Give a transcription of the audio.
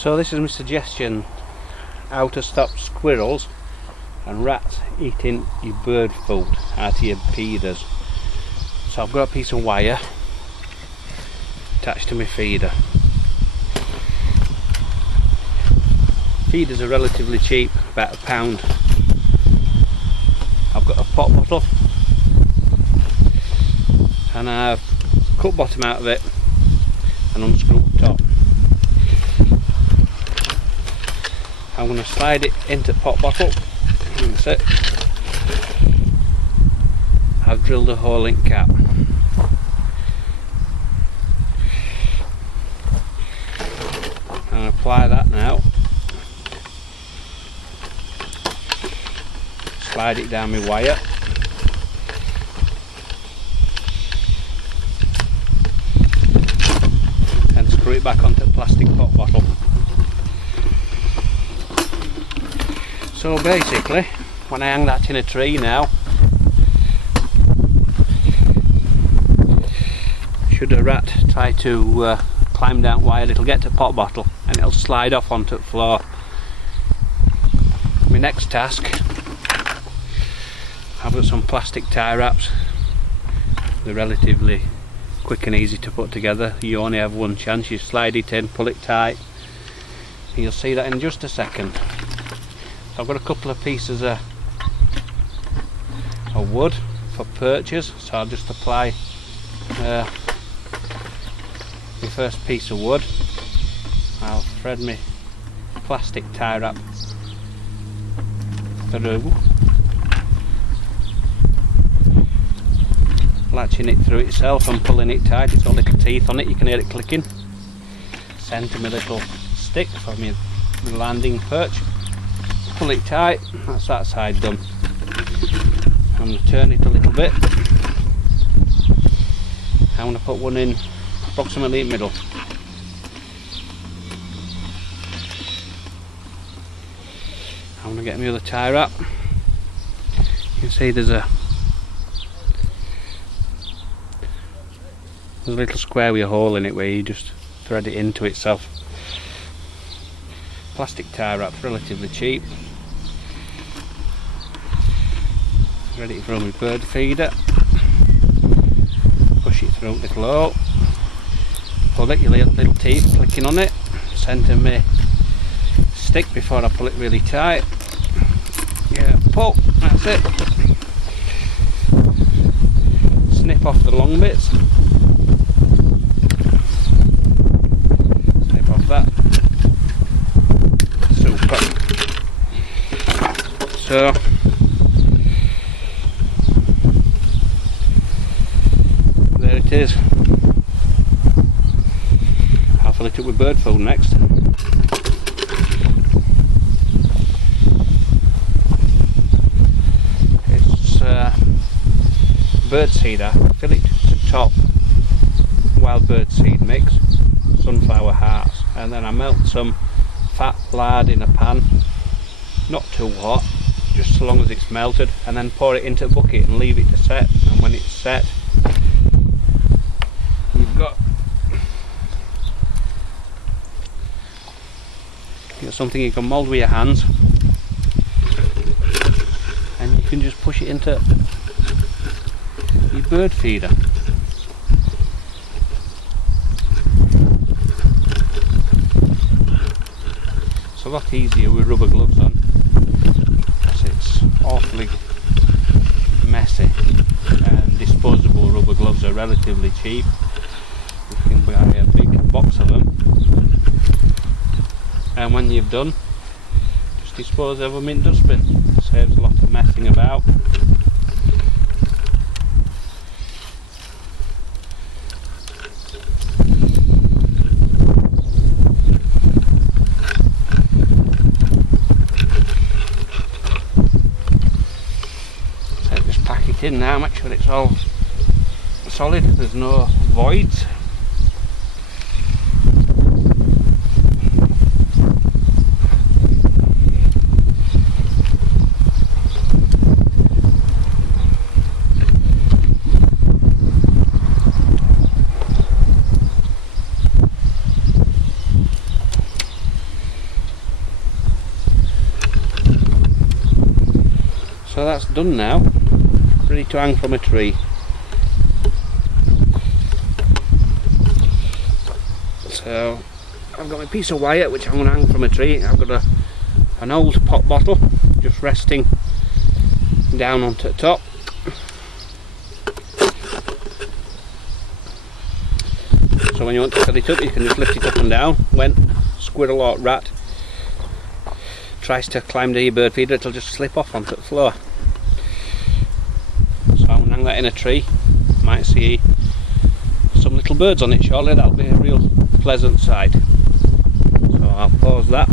So this is my suggestion: how to stop squirrels and rats eating your bird food out of your feeders. So I've got a piece of wire attached to my feeder. Feeders are relatively cheap, about £1. I've got a pop bottle and I've cut bottom out of it and unscrewed top. I'm going to slide it into the pop bottle. That's it. I've drilled a hole in cap. And apply that now. Slide it down my wire. And screw it back onto the plastic pop bottle. So basically, when I hang that in a tree now, should a rat try to climb down wire, it'll get to the pop bottle and it'll slide off onto the floor. My next task, I've got some plastic tie wraps. They're relatively quick and easy to put together. You only have one chance. You slide it in, pull it tight, and you'll see that in just a second. So I've got a couple of pieces of wood for perches, so I'll just apply the first piece of wood. I'll thread my plastic tie wrap through, latching it through itself and pulling it tight. It's got little teeth on it, you can hear it clicking. Centre my little stick for my landing perch. Pull it tight, that's that side done. I'm going to turn it a little bit. I'm going to put one in approximately in the middle. I'm going to get my other tie wrap. You can see there's a little square with a hole in it where you just thread it into itself. Plastic tie wrap's relatively cheap. Ready to throw my bird feeder. Push it through the little hole. Pull it, your little teeth clicking on it. Centre my stick before I pull it really tight. Yeah, pull, that's it. Snip off the long bits. Snip off that. Super. So there it is. I'll fill it up with bird food next. It's bird seed. I fill it to top, wild bird seed mix, sunflower hearts, and then I melt some fat lard in a pan, not too hot, just so long as it's melted, and then pour it into a bucket and leave it to set. And when it's set, you've got something you can mould with your hands, and you can just push it into your bird feeder. It's a lot easier with rubber gloves on, because it's awfully messy, and disposable rubber gloves are relatively cheap. You can buy a big box of them, and when you've done, just dispose of them in dustbin. Saves a lot of messing about. So just pack it in now, make sure it's all solid, there's no voids. So that's done now, ready to hang from a tree. So I've got my piece of wire which I'm going to hang from a tree. I've got an old pop bottle just resting down onto the top. So when you want to fill it up, you can just lift it up and down. When squirrel or rat tries to climb the bird feeder, it'll just slip off onto the floor. So I'm going to hang that in a tree. Might see some little birds on it shortly. That'll be a real pleasant sight. So I'll pause that.